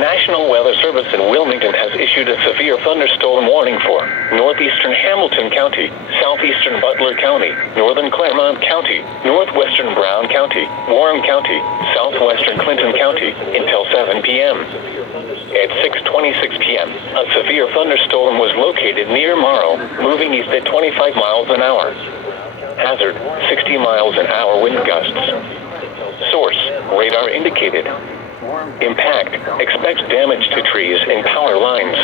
National Weather Service in Wilmington has issued a severe thunderstorm warning for northeastern Hamilton County, southeastern Butler County, northern Claremont County, northwestern Brown County, Warren County, southwestern Clinton County until 7 p.m. At 6:26 p.m., a severe thunderstorm was located near Morrow, moving east at 25 miles an hour. Hazard, 60 miles an hour wind gusts. Source, radar indicated. Impact, expect damage to trees and power lines.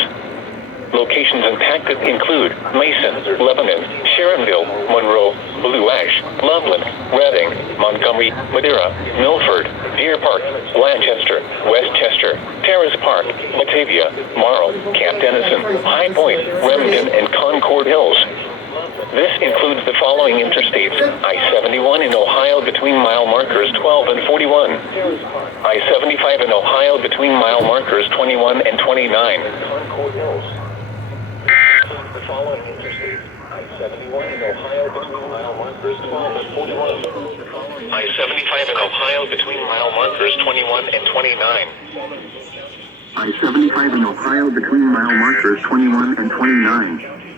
Locations impacted include Mason, Lebanon, Sharonville, Monroe, Blue Ash, Loveland, Reading, Montgomery, Madeira, Milford, Deer Park, Lancaster, Westchester, Terrace Park, Batavia, Morrow, Camp Dennison, High Point, Remington, and Concord Hills. This includes the following interstates: I-71 in Ohio between mile markers 12 and 41. I-75 in Ohio between mile markers 21 and 29. The following interstates: I-71 in Ohio between mile markers 12 and 41. I-75 in Ohio between mile markers 21 and 29. I-75 in Ohio between mile markers 21 and 29.